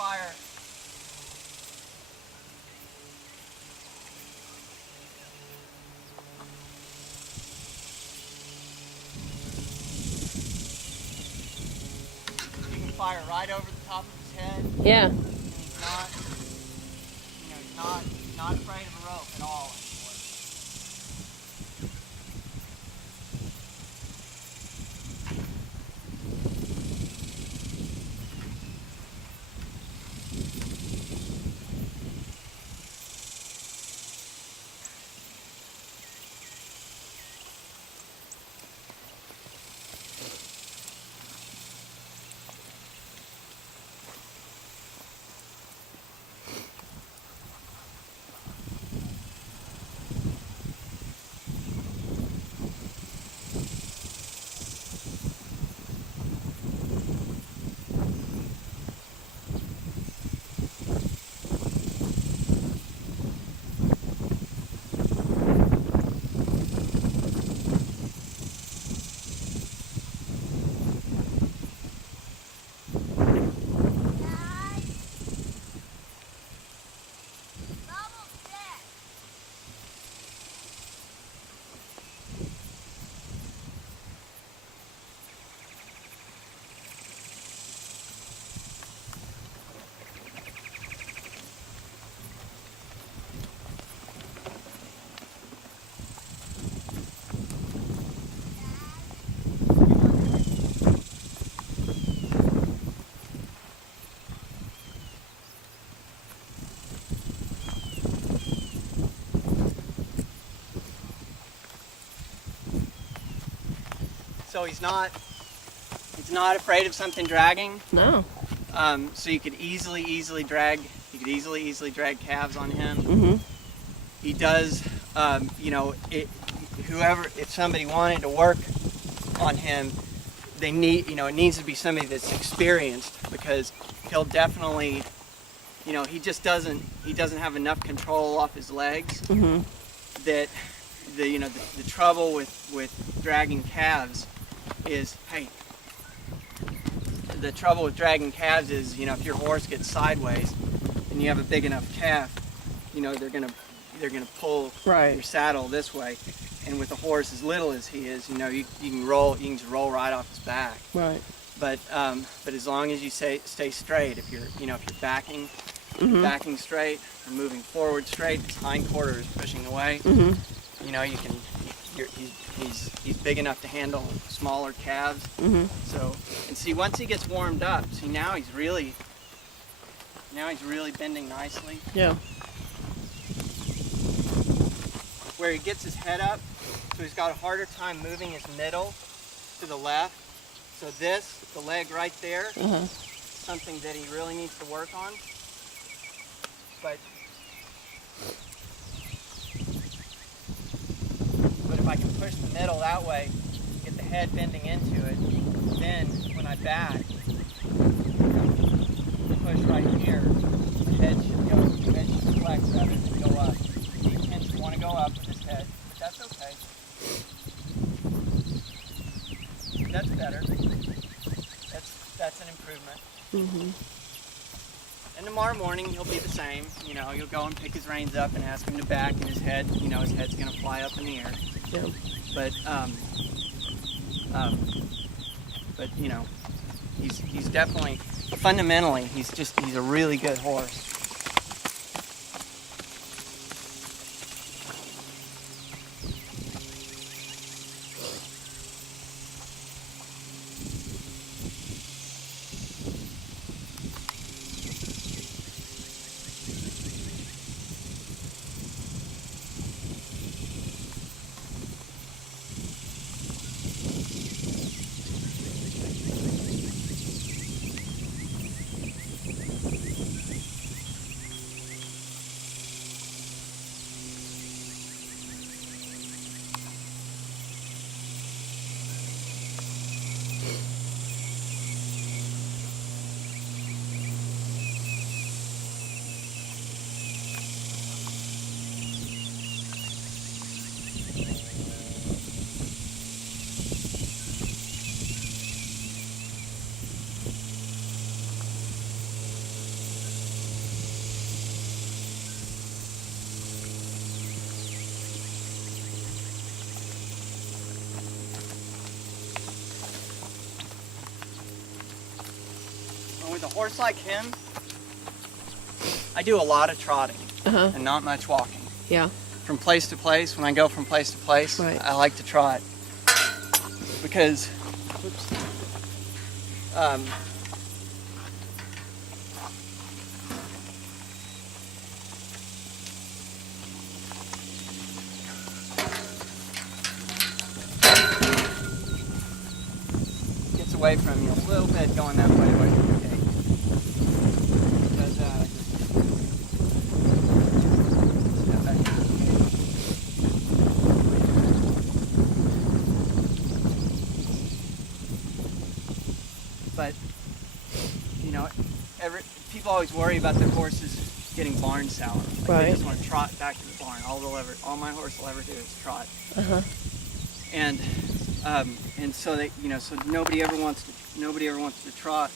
fire. You can fire right over the top of his head. Yeah. And he's not, he's not afraid of a rope at all. So he's not afraid of something dragging. No. So you could easily drag calves on him. Mm-hmm. He does, if somebody wanted to work on him, it needs to be somebody that's experienced, because he'll definitely, he doesn't have enough control off his legs. Mm-hmm. That the trouble with dragging calves is, if your horse gets sideways and you have a big enough calf, they're gonna pull your saddle this way. And with a horse as little as he is, you can just roll right off his back. Right. But as long as you stay straight, if you're backing, Mm-hmm. backing straight or moving forward straight, his hind quarter is pushing away. Mm-hmm. He's big enough to handle smaller calves. Mm-hmm. So, and see, once he gets warmed up, now he's really bending nicely. Yeah. Where he gets his head up, so he's got a harder time moving his middle to the left. So the leg right there, Uh-huh. something that he really needs to work on. But if I can push the middle that way, get the head bending into it, then when I back, push right here, the head should flex rather than go up. He tends to want to go up with his head, but that's okay. That's better. That's an improvement. Mm-hmm. And tomorrow morning he'll be the same. You'll go and pick his reins up and ask him to back, and his head's going to fly up in the air. Yeah. But he's definitely, fundamentally, he's a really good horse. And with a horse like him, I do a lot of trotting and not much walking. Yeah. From place to place, when I go from place to place, Right. I like to trot because gets away from you a little bit going that way away from the gate. Does that, step back to the gate. But you know, people always worry about their horses getting barn sour. Like Right. They just want to trot back to the barn. All my horse will ever do is trot. And so so nobody ever wants to trot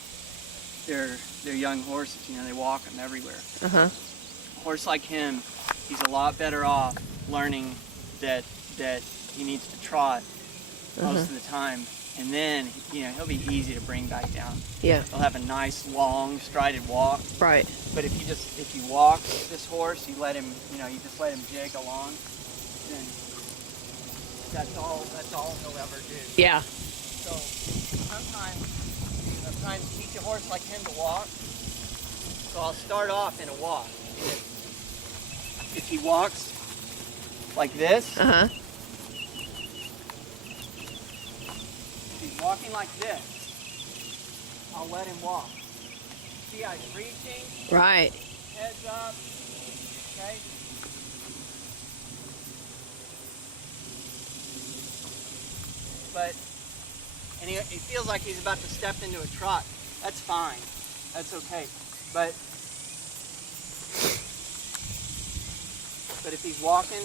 their young horses. You know, they walk them everywhere. A horse like him, he's a lot better off learning that he needs to trot most of the time, and then he'll be easy to bring back down. Yeah. He'll have a nice long strided walk. Right. But if you walk this horse, you just let him jig along, then that's all he'll ever do. Yeah. So sometimes I'm trying to teach a horse like him to walk. So I'll start off in a walk. And if he walks like this, if he's walking like this, I'll let him walk. See how he's reaching, Right. heads up, okay? And he feels like he's about to step into a trot. That's fine. That's okay. But if he's walking,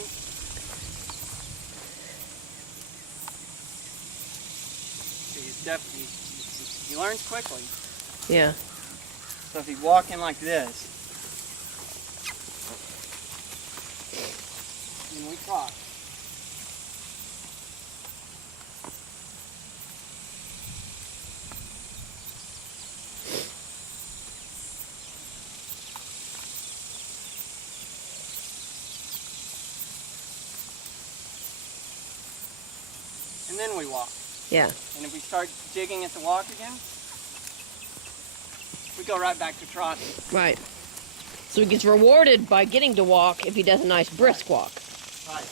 he's definitely, he learns quickly. Yeah. So if he's walking like this, then we trot. And then we walk. Yeah. And if we start jigging at the walk again, we go right back to trotting. Right. So he gets rewarded by getting to walk if he does a nice brisk walk. Right.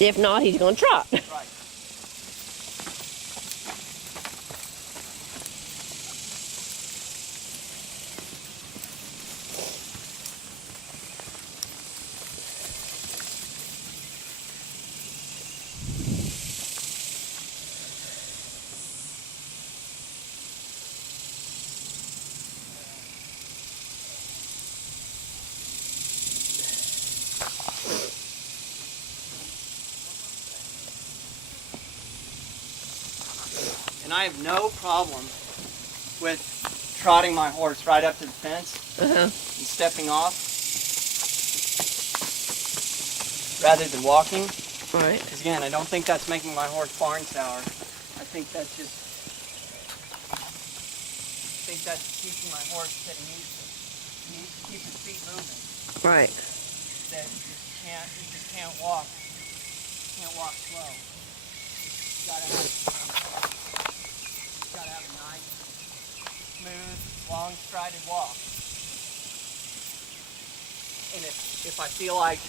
If not, he's going to trot. Right. And I have no problem with trotting my horse right up to the fence and stepping off rather than walking. Right. Because again, I don't think that's making my horse barn sour. I think that's teaching my horse that he needs to keep his feet moving. Right. That you just can't walk. You can't walk slow. You gotta have a nice, smooth, long strided walk. And if I feel like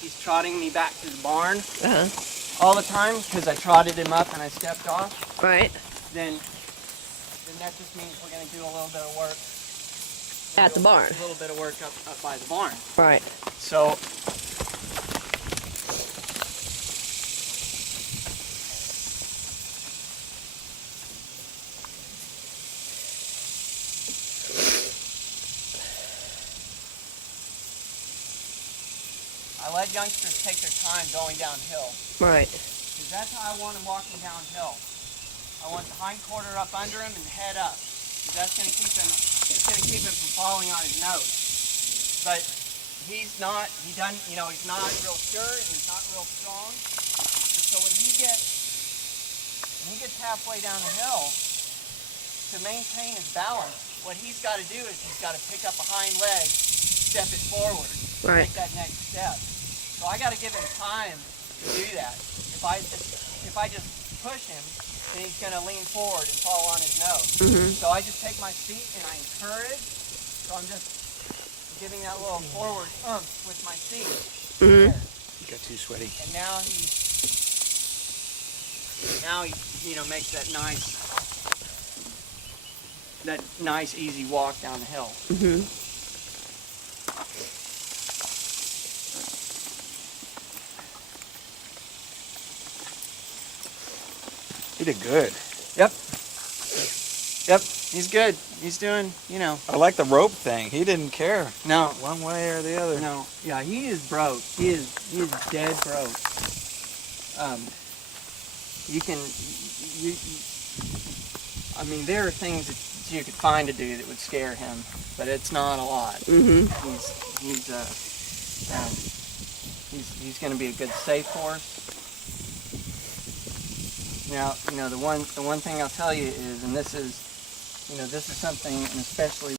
he's trotting me back to the barn all the time because I trotted him up and I stepped off, Right. then that just means we're going to do a little bit of work At the barn. A little bit of work up by the barn. Right. So I let youngsters take their time going downhill. Right. Because that's how I want them walking downhill. I want the hind quarter up under him and head up. Because that's going to keep him. It's going to keep him from falling on his nose. But he's not. He's not real sure and he's not real strong. And so when he gets halfway down the hill, to maintain his balance, what he's got to do is he's got to pick up a hind leg, step it forward, Right. make that next step. So I got to give him time to do that. If I just push him, then he's going to lean forward and fall on his nose. Mhm. So I just take my feet and I encourage. So I'm just giving that little forward with my feet. Mhm. There. You got too sweaty. And now he makes that nice easy walk down the hill. Mhm. He did good. Yep. He's good. He's doing, I like the rope thing. He didn't care no. one way or the other. No, yeah, he is broke. He is dead broke. I mean, there are things that you could find to do that would scare him, but it's not a lot. Mhm. He's going to be a good safe horse. Now, the one thing I'll tell you is, and this is something, and especially